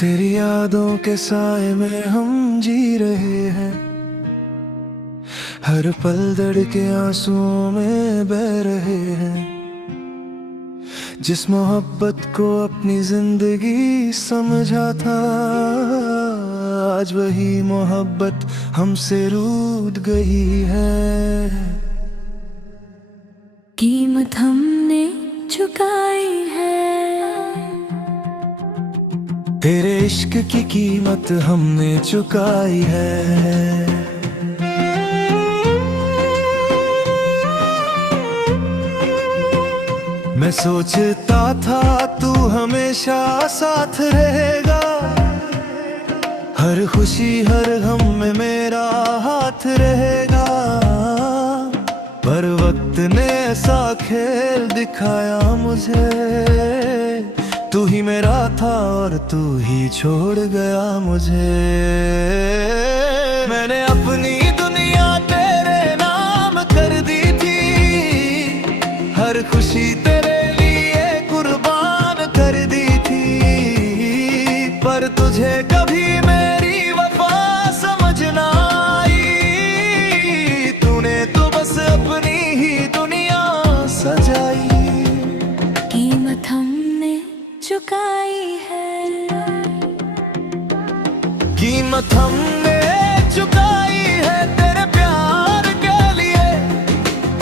तेरी यादों के साए में हम जी रहे हैं, हर पल दर्द के आंसुओं में बह रहे हैं। जिस मोहब्बत को अपनी जिंदगी समझा था, आज वही मोहब्बत हमसे रूठ गई है। कीमत हमने चुकाई है, तेरे इश्क की कीमत हमने चुकाई है। मैं सोचता था तू हमेशा साथ रहेगा, हर खुशी हर गम में मेरा हाथ रहेगा। पर वक्त ने ऐसा खेल दिखाया मुझे, तू ही मेरा था और तू ही छोड़ गया मुझे। मैंने अपनी दुनिया तेरे नाम कर दी थी, हर खुशी तेरे लिए कुर्बान कर दी थी। पर तुझे कभी मेरी वफा समझ ना आई, तूने तो बस अपनी ही दुनिया सजाई। कीमत हमने चुकाई है, कीमत हमने चुकाई है तेरे प्यार के लिए।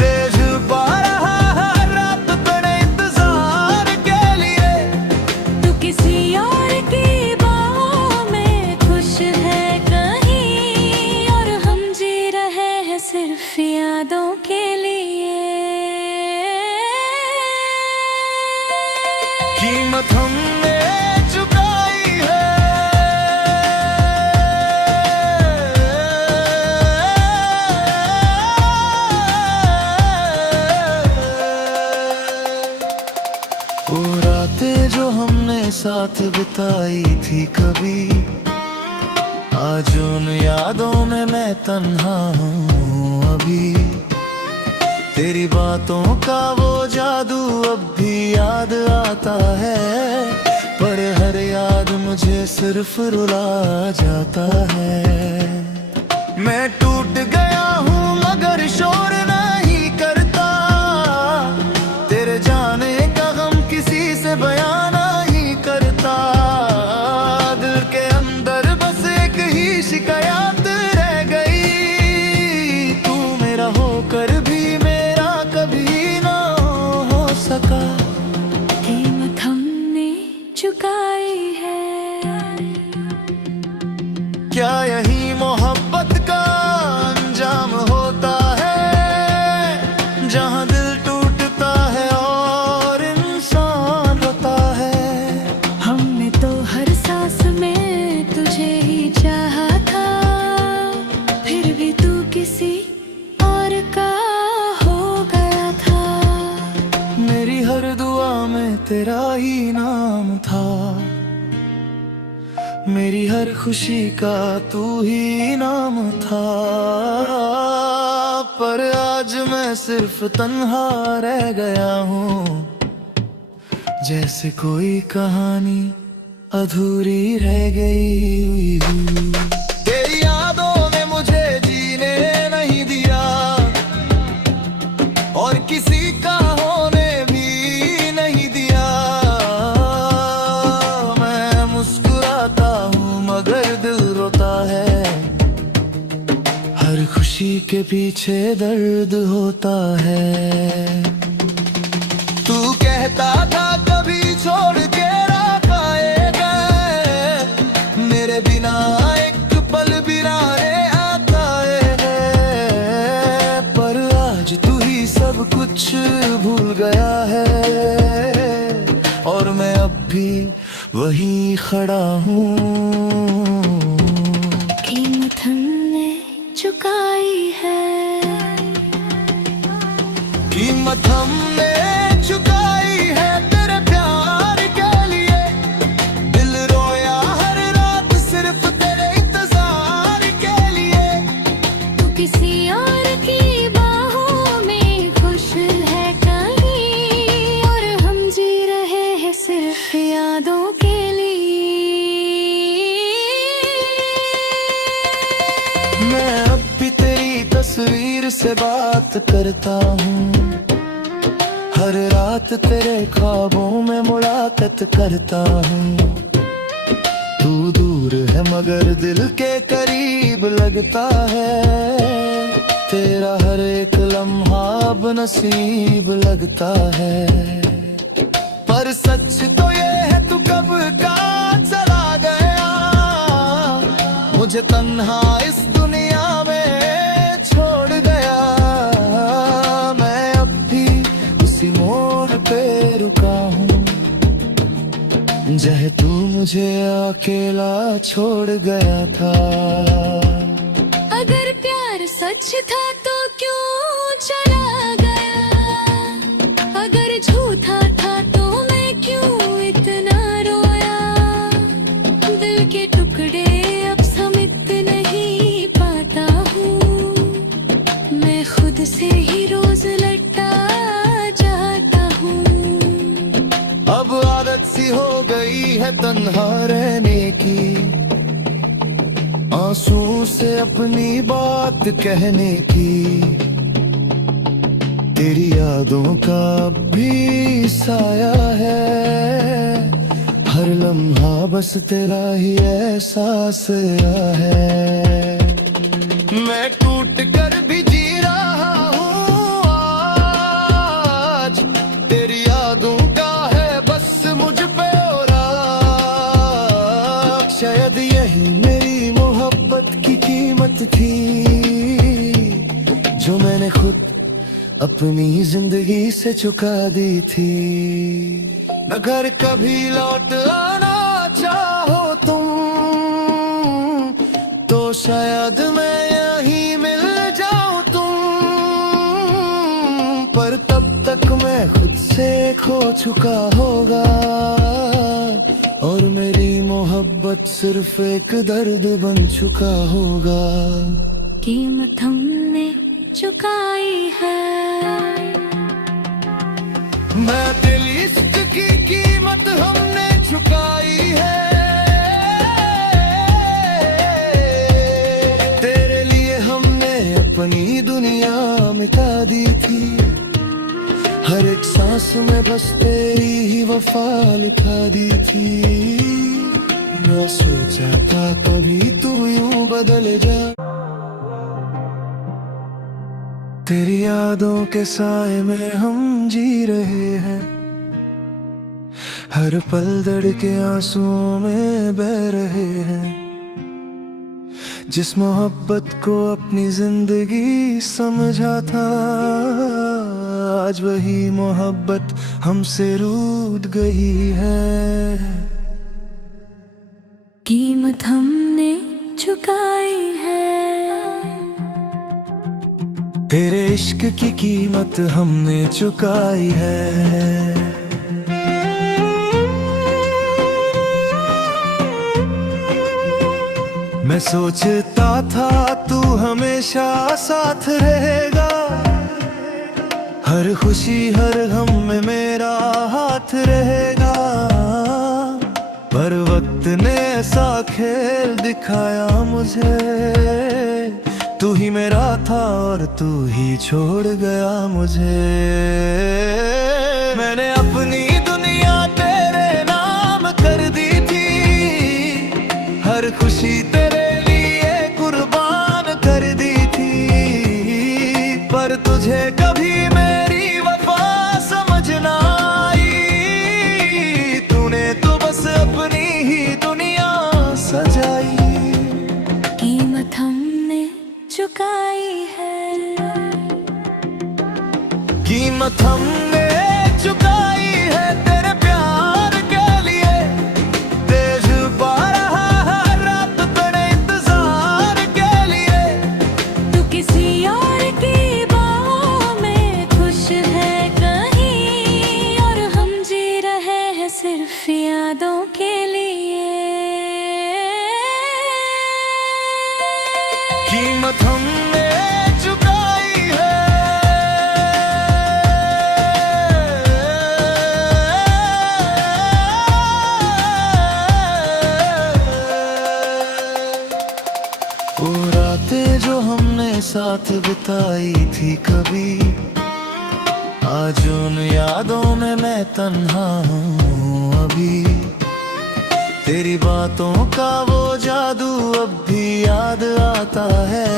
तेज बारह हर रात बड़े इंतजार के लिए। तू किसी और की बाहों में खुश है कहीं, और हम जी रहे हैं सिर्फ यादों के लिए। कीमत हमने चुकाई है, वो रातें जो हमने साथ बिताई थी कभी, आज उन यादों में मैं तन्हा हूँ अभी। तेरी बातों का वो जादू अब भी याद आता है, पर हर याद मुझे सिर्फ रुला जाता है। मैं टूट गया हूँ मगर शोर नहीं करता, तेरे जाने का गम किसी से बयान नहीं करता। दिल के अंदर बस एक ही शिकायत रह गई, तू मेरा होकर भी मेरा कभी ना हो सका। कीमत हमने चुकाई है, क्या यही मोहब्बत का अंजाम होता है, जहाँ दिल टूटता है और इंसान रोता है। हमने तो हर सांस में तुझे ही चाहा था, फिर भी तू किसी और का हो गया था। मेरी हर दुआ में तेरा ही नाम था, मेरी हर खुशी का तू ही नाम था। पर आज मैं सिर्फ तन्हा रह गया हूँ, जैसे कोई कहानी अधूरी रह गई हूँ। तेरी यादों ने मुझे जीने नहीं दिया, और किसी का होने भी नहीं दिया। मैं मुस्कुराता हूँ मगर दिल रोता है, हर खुशी के पीछे दर्द होता है। तू कहता था कभी छोड़ के रात आएगा, मेरे बिना एक पल बिना रे आता है। पर आज तू ही सब कुछ भूल गया है, और मैं अब भी वहीं खड़ा हूँ। कीमत हमने चुकाई है, कीमत हमने चुकाई है तेरे प्यार के लिए। दिल रोया हर रात सिर्फ तेरे इंतजार के लिए। तू किसी और की बाहों में खुश है कहीं, और हम जी रहे हैं सिर्फ यादों के लिए। तुझसे बात करता हूँ, हर रात तेरे ख्वाबों में मुलाकात करता हूँ। तू दूर है मगर दिल के करीब लगता है, तेरा हर एक लम्हा अब नसीब लगता है। पर सच तो ये है तू कब का चला गया, मुझे तन्हा इस दुनिया में छोड़ गया। मैं अब भी उसी मोड़ पे रुका हूँ, जहाँ तू मुझे अकेला छोड़ गया था। अगर प्यार सच था तो क्यों चला गया, अगर झूठा था तो मैं क्यों इतना रोया। दिल के टुकड़े अब समेट नहीं पाता हूँ, मैं खुद से ही रोज लड़ता जाता हूँ। अब आदत सी हो गई है तन्हा रहने की, आंसू से अपनी बात कहने की। तेरी यादों का भी साया है, हर लम्हा बस तेरा ही एहसास है। मैं टूट कर भी जी रहा हूँ आज, तेरी यादों का है बस मुझ पे और राग। शायद यही मेरी मोहब्बत की कीमत थी, जो मैंने खुद अपनी जिंदगी से चुका दी थी। अगर कभी लौट आना चाहो तुम, तो शायद मैं यहीं मिल जाऊं तुम। पर तब तक मैं खुद से खो चुका होगा, और मेरी मोहब्बत सिर्फ एक दर्द बन चुका होगा। कीमत हमने चुकाई है, मैं दिल इश्क की कीमत हमने चुकाई है। तेरे लिए हमने अपनी दुनिया मिटा दी थी, हर एक सांस में बस तेरी ही वफा लिखा दी थी। मैं सोचा था कभी तू यूं बदल जा, तेरी यादों के साए में हम जी रहे हैं। हर पल दर्द के आंसुओं में बह रहे हैं। जिस मोहब्बत को अपनी जिंदगी समझा था, आज वही मोहब्बत हमसे रूठ गई है। कीमत हमने चुकाई है, तेरे इश्क की कीमत हमने चुकाई है। मैं सोचता था तू हमेशा साथ रहेगा, हर खुशी हर गम में मेरा हाथ रहेगा। पर वक्त ने ऐसा खेल दिखाया मुझे, तू ही मेरा था और तू ही छोड़ गया मुझे। मैंने अपनी दुनिया तेरे नाम कर दी थी, हर खुशी तेरे लिए कुर्बान कर दी थी। पर तुझे कभी मेरी वफा समझ ना आई, तूने तो बस अपनी ही दुनिया सजाई। कीमत हमने चुकाई है, कीमत हमने चुकाई है तेरे प्यार के लिए। तेज पा रहा हर रात तेरे इंतजार के लिए। तू किसी और की बाहों में खुश है कहीं, और हम जी रहे हैं सिर्फ यादों के लिए। कीमत हमने चुकाई है, वो रातें जो हमने साथ बिताई थी कभी, आज उन यादों में मैं तन्हा हूँ अभी। तेरी बातों का वो जादू अब भी याद आता है,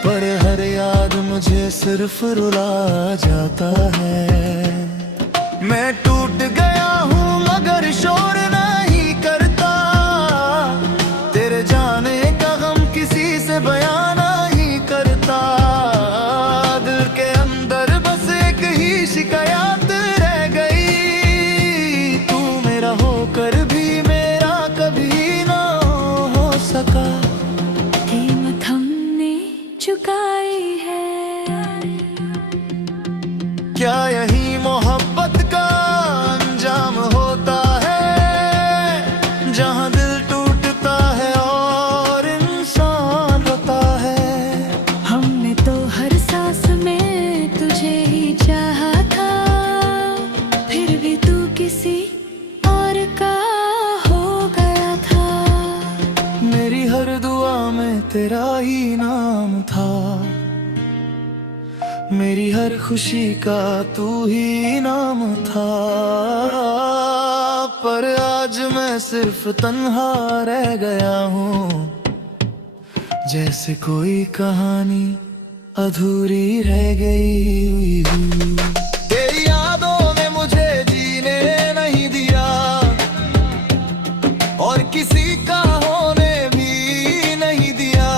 पर हर याद मुझे सिर्फ रुला जाता है। मैं टूट गया हूँ मगर शोर नहीं करता, तेरे जाने का गम किसी से बयान नहीं करता। दिल के अंदर बस एक ही शिकायत रह गई, तू मेरा होकर भी मेरा कभी ना हो सका। कीमत हमने चुकाई है, क्या यही मोहब्बत का अंजाम होता है, जहाँ दिल टूटता है और इंसान रोता है। हमने तो हर सांस में तुझे ही चाहा था, फिर भी तू किसी और का हो गया था। मेरी हर दुआ में तेरा ही नाम था, मेरी हर खुशी का तू ही नाम था। पर आज मैं सिर्फ तन्हा रह गया हूँ, जैसे कोई कहानी अधूरी रह गई हूँ। तेरी यादों ने मुझे जीने नहीं दिया, और किसी का होने भी नहीं दिया।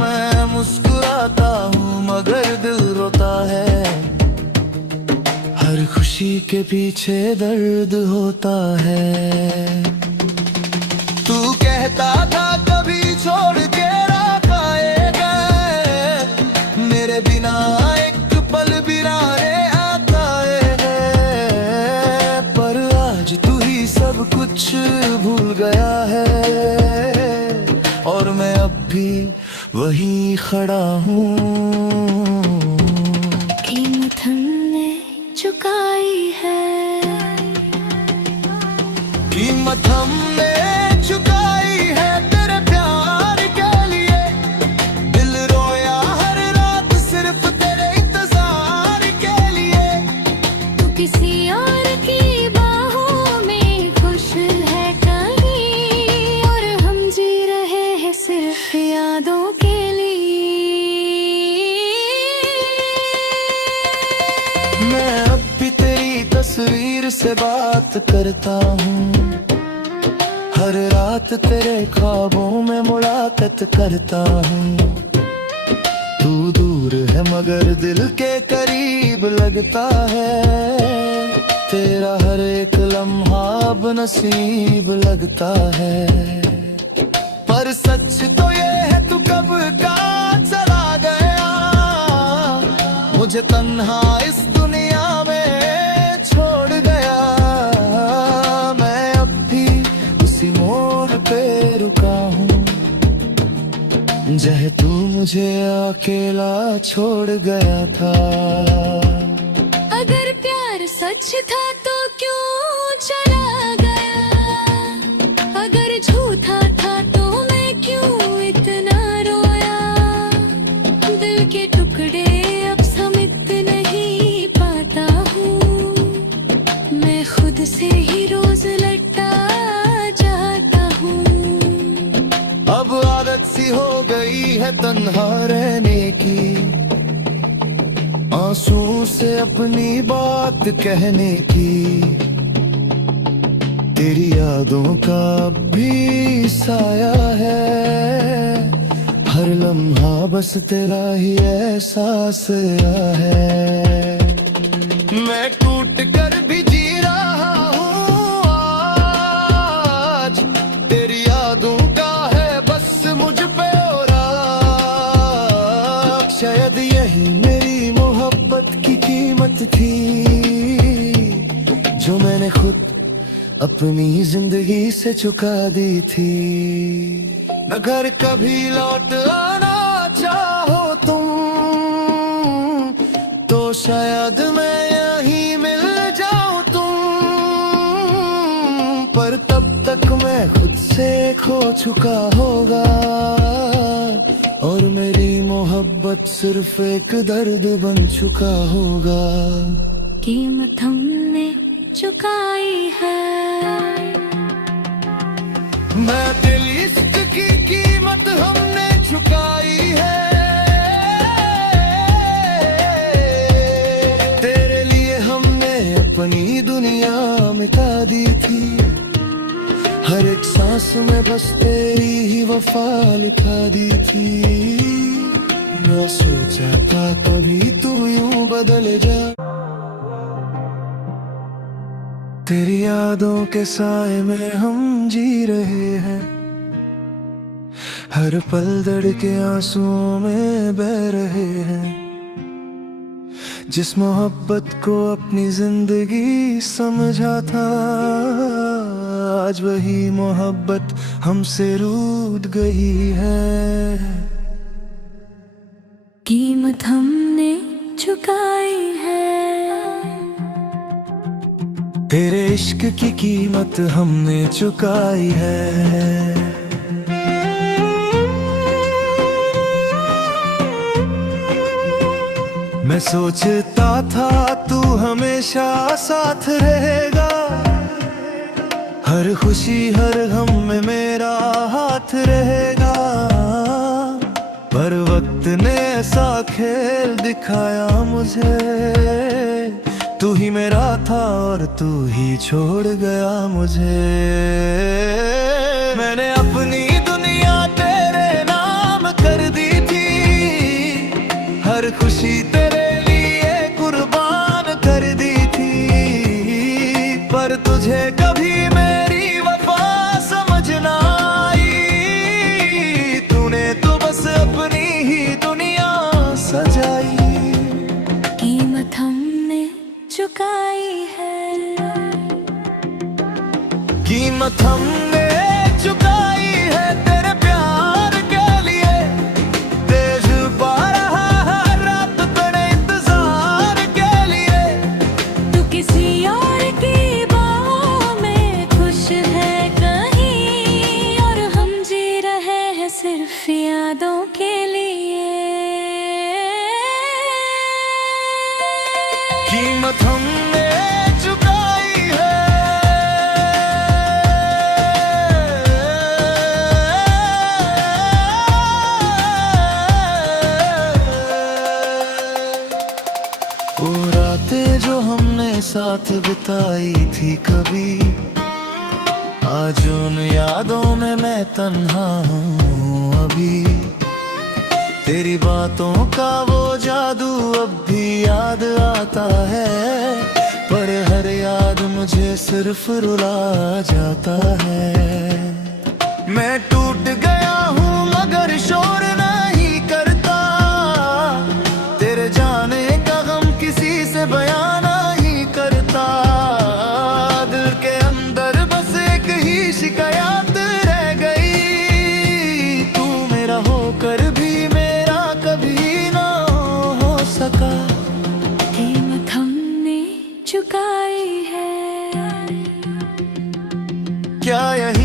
मैं मुस्कुराता हूँ मगर दिल रोता है, हर खुशी के पीछे दर्द होता है। तू कहता था कभी छोड़ के रात आएगा, मेरे बिना एक पल बिना रे आता है। पर आज तू ही सब कुछ भूल गया है, और मैं अब भी वहीं खड़ा हूँ। कीमत हमने चुकाई है, कीमत हमने चुकाई है तेरे प्यार के लिए। दिल रोया हर रात सिर्फ तेरे इंतजार के लिए। तू किसी और की बाहों में खुश है कहीं, और हम जी रहे हैं सिर्फ यादों के लिए। मैं अब भी तेरी तस्वीर से बात करता हूँ, हर रात तेरे ख्वाबों में मुलाकात करता हूँ। तू दूर है मगर दिल के करीब लगता है, तेरा हर एक लम्हा अब नसीब लगता है। पर सच तो ये है तू कब का चला गया, मुझे तन्हा इस दुनिया में छोड़ गया। मैं अब भी उसी मोड़ पे रुका हूँ, जहाँ तू मुझे अकेला छोड़ गया था। अगर प्यार सच था तो क्यों चला गया, अगर झूठा था तो मैं क्यों इतना रोया। दिल के टुकड़े अब समिट नहीं पाता हूँ, मैं खुद से ही रोज लड़ता जाता हूँ। अब आदत सी हो गई है तन्हा रहने की, आंसू से अपनी बात कहने की। तेरी यादों का अब भी साया है, हर लम्हा बस तेरा ही एहसास है। मैं टूट कर भी जी रहा हूँ आज, तेरी यादों का है बस मुझ पे और राग। शायद यही मेरी मोहब्बत की कीमत थी, जो मैंने खुद अपनी जिंदगी से चुका दी थी। न घर कभी लौट आना चाहो तुम, तो शायद मैं यहीं मिल जाऊं तुम। पर तब तक मैं खुद से खो चुका होगा, मोहब्बत सिर्फ एक दर्द बन चुका होगा। कीमत हमने चुकाई है। मैं दिल इश्क की कीमत हमने चुकाई है। तेरे लिए हमने अपनी दुनिया मिटा दी थी। हर एक सांस में बस तेरी ही वफा लिखा दी थी। न सोचा था कभी तू यूं बदल जा। तेरी यादों के साए में हम जी रहे हैं। हर पल दर्द के आंसुओं में बह रहे हैं। जिस मोहब्बत को अपनी जिंदगी समझा था, आज वही मोहब्बत हमसे रूठ गई है। कीमत हमने चुकाई है। तेरे इश्क की कीमत हमने चुकाई है। मैं सोचता था तू हमेशा साथ रहेगा। हर खुशी हर गम में मेरा हाथ रहेगा। पर वक्त ने ऐसा खेल दिखाया मुझे। तू ही मेरा था और तू ही छोड़ गया मुझे। मैंने अपनी दुनिया तेरे नाम कर दी थी। हर खुशी तेरे लिए कुर्बान कर दी थी। पर तुझे कभी मेरी वफा समझ ना आई। तूने तो बस अपनी ही दुनिया सजाई। कीमत हमने चुकाई है। कीमत हमने चुकाई है तेरे प्यार के लिए। तेज पा रहा हर रात तेरे इंतजार के लिए। तू किसी और की बाहों में खुश है कहीं, और हम जी रहे हैं सिर्फ यादों के लिए। कीमत हमने चुकाई है। वो रातें जो हमने साथ बिताई थी कभी, आज उन यादों में मैं तन्हा हूँ अभी। तेरी बातों का वो जादू अब भी याद आता है। पर हर याद मुझे सिर्फ रुला जाता है। मैं टूट गया हूँ मगर शोर नहीं करता। तेरे जाने का गम किसी से बयान नहीं करता। दिल के अंदर बस एक ही शिकायत रह गई। तू मेरा होकर भी मेरा कभी ना हो सका। कीमत हमने चुकाई है। क्या यही